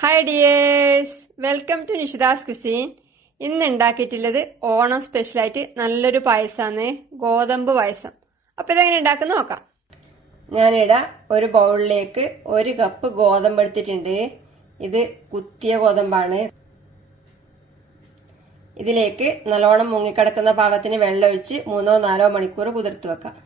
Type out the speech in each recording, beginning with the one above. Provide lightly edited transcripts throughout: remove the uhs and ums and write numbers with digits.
Hi dears, welcome to Nishitha's cuisine. ഇന്ന് ഉണ്ടാക്കിയിട്ടുള്ളത് ഓണം സ്പെഷ്യലായിട്ട് നല്ലൊരു പായസമാണ്, ഗോതമ്പ് പായസം. അപ്പൊ ഇതെങ്ങനെ ഉണ്ടാക്കുന്ന നോക്കാം. ഞാനിവിടെ ഒരു ബൗളിലേക്ക് 1 കപ്പ് ഗോതമ്പ് എടുത്തിട്ടുണ്ട്. ഇത് കുത്തിയ ഗോതമ്പാണ്. ഇതിലേക്ക് നല്ലോണം മുങ്ങിക്കിടക്കുന്ന പാകത്തിന് വെള്ളം ഒഴിച്ച് 3-4 മണിക്കൂർ കുതിർത്ത് വെക്കാം.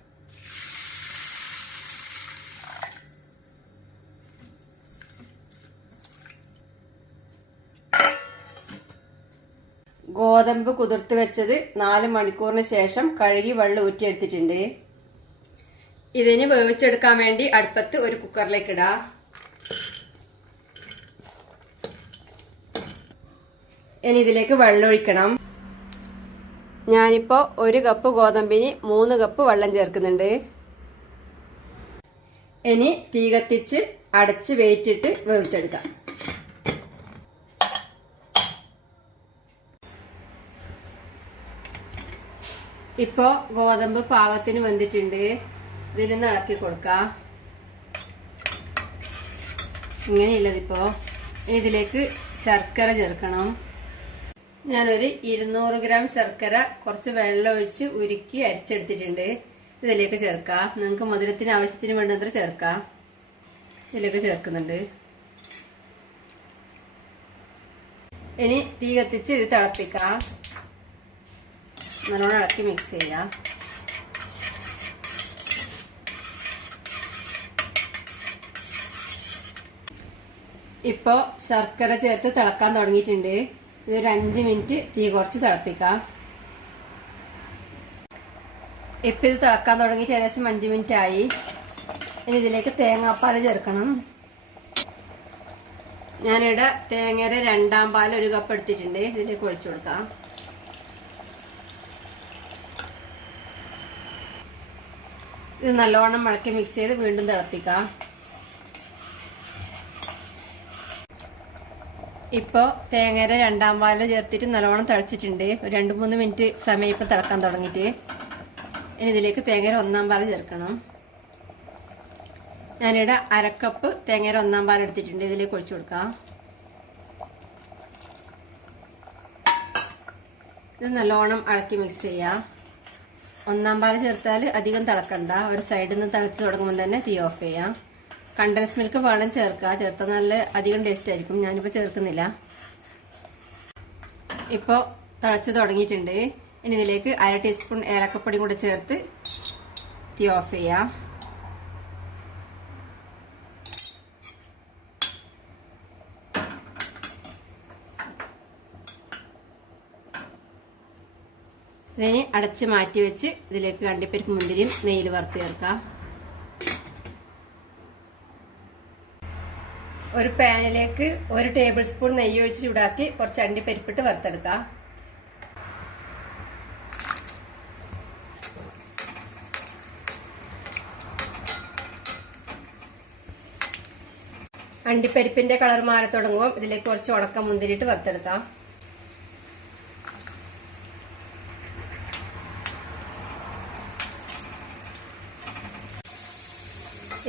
ഗോതമ്പ് കുതിർത്ത് വെച്ചത് 4 മണിക്കൂറിന് ശേഷം കഴുകി വെള്ളം ഊറ്റിയെടുത്തിട്ടുണ്ട്. ഇതിന് വേവിച്ചെടുക്കാൻ വേണ്ടി അടുപ്പത്ത് ഒരു കുക്കറിലേക്ക് ഇടാം. ഇനി ഇതിലേക്ക് വെള്ളം ഒഴിക്കണം. ഞാനിപ്പോ 1 കപ്പ് ഗോതമ്പിന് 3 കപ്പ് വെള്ളം ചേർക്കുന്നുണ്ട്. ഇനി തീ കത്തിച്ച് അടച്ച് വേവിച്ചിട്ട് വേവിച്ചെടുക്കാം. ഇപ്പോ ഗോതമ്പ് പാകത്തിന് വെന്തിട്ടുണ്ട്. ഇതിലൊന്ന് ഇളക്കി കൊടുക്കാം. ഇങ്ങനെയുള്ളതിപ്പോ ഇനി ഇതിലേക്ക് ശർക്കര ചേർക്കണം. ഞാനൊരു 200 ഗ്രാം ശർക്കര കുറച്ച് വെള്ളം ഒഴിച്ച് ഉരുക്കി അരിച്ചെടുത്തിട്ടുണ്ട്. ഇതിലേക്ക് ചേർക്കാം. നിങ്ങൾക്ക് മധുരത്തിന് ആവശ്യത്തിന് വേണ്ടത്ര ചേർക്കാം. ഇതിലേക്ക് ചേർക്കുന്നുണ്ട്. ഇനി തീ കത്തിച്ച് ഇത് തിളപ്പിക്കാം. നല്ലോണം ഇളക്കി മിക്സ് ചെയ്യാം. ഇപ്പോ ശർക്കര ചേർത്ത് തിളക്കാൻ തുടങ്ങിയിട്ടുണ്ട്. ഇതൊരു 5 മിനിറ്റ് തീ കുറച്ച് തിളപ്പിക്കാം. ഇപ്പൊ ഇത് തിളക്കാൻ തുടങ്ങിയിട്ട് ഏകദേശം 5 മിനിറ്റ് ആയി. ഇനി ഇതിലേക്ക് തേങ്ങാപ്പാൽ ചേർക്കണം. ഞാനിവിടെ തേങ്ങയുടെ 2ാം പാൽ 1 കപ്പ് എടുത്തിട്ടുണ്ട്. ഇതിലേക്ക് ഒഴിച്ചു കൊടുക്കാം. ഇത് നല്ലോണം ഇളക്കി മിക്സ് ചെയ്ത് വീണ്ടും തിളപ്പിക്കാം. ഇപ്പോ തേങ്ങയുടെ 2ാം പാല് ചേർത്തിട്ട് നല്ലോണം തിളച്ചിട്ടുണ്ട്. ഒരു 2-3 മിനിറ്റ് സമയം ഇപ്പൊ തിളക്കാൻ തുടങ്ങിയിട്ട്. ഇനി ഇതിലേക്ക് തേങ്ങയുടെ 1ാം പാല് ചേർക്കണം. ഞാനിവിടെ 1/2 കപ്പ് തേങ്ങയുടെ 1ാം പാൽ എടുത്തിട്ടുണ്ട്. ഇതിലേക്ക് ഒഴിച്ചു കൊടുക്കാം. ഇത് നല്ലോണം ഇളക്കി മിക്സ് ചെയ്യാം. 1ാം പാല് ചേർത്താൽ അധികം തിളക്കണ്ട. ഒരു സൈഡിൽ നിന്ന് തിളച്ച് തുടങ്ങുമ്പോൾ തന്നെ തീ ഓഫ് ചെയ്യാം. കണ്ടൻസ് മിൽക്ക് വേണം ചേർക്കുക. ചേർത്താൽ നല്ല അധികം ടേസ്റ്റ് ആയിരിക്കും. ഞാനിപ്പോൾ ചേർക്കുന്നില്ല. ഇപ്പോൾ തിളച്ച് തുടങ്ങിയിട്ടുണ്ട്. ഇനി ഇതിലേക്ക് 1/2 ടീസ്പൂൺ ഏലക്കപ്പൊടി കൂടെ ചേർത്ത് തീ ഓഫ് ചെയ്യാം. ഇതിന് അടച്ച് മാറ്റി വെച്ച് ഇതിലേക്ക് അണ്ടിപ്പരിപ്പ് മുന്തിരിയും നെയ്യിൽ വറുത്ത് ചേർക്കാം. ഒരു പാനിലേക്ക് 1 ടേബിൾ സ്പൂൺ നെയ്യ് ഒഴിച്ച് ചൂടാക്കി കുറച്ച് അണ്ടിപ്പരിപ്പിട്ട് വറുത്തെടുക്കാം. അണ്ടിപ്പരിപ്പിന്റെ കളർ മാറി തുടങ്ങുമ്പോൾ ഇതിലേക്ക് കുറച്ച് ഉണക്ക മുന്തിരിയിട്ട് വറുത്തെടുക്കാം.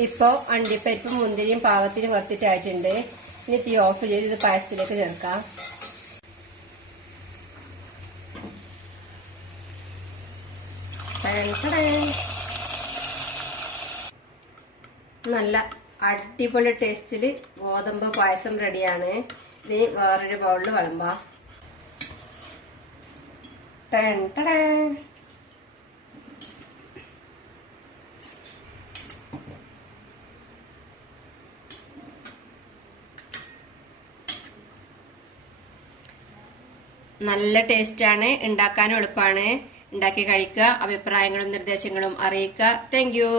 ഇപ്പോ അണ്ടിപ്പരിപ്പും മുന്തിരിയും പാകത്തിന് വറുത്തിട്ടായിട്ടുണ്ട്. ഇനി തീ ഓഫ് ചെയ്ത് ഇത് പായസത്തിലേക്ക് ചേർക്കാം. നല്ല അടിപൊളി ടേസ്റ്റില് ഗോതമ്പ് പായസം റെഡിയാണ്. ഇനി വേറൊരു ബൗളിൽ വിളമ്പാം. നല്ല ടേസ്റ്റാണ്. ഉണ്ടാക്കാനും എളുപ്പമാണ്. ഉണ്ടാക്കി കഴിക്കുക. അഭിപ്രായങ്ങളും നിർദ്ദേശങ്ങളും അറിയിക്കുക. Thank you.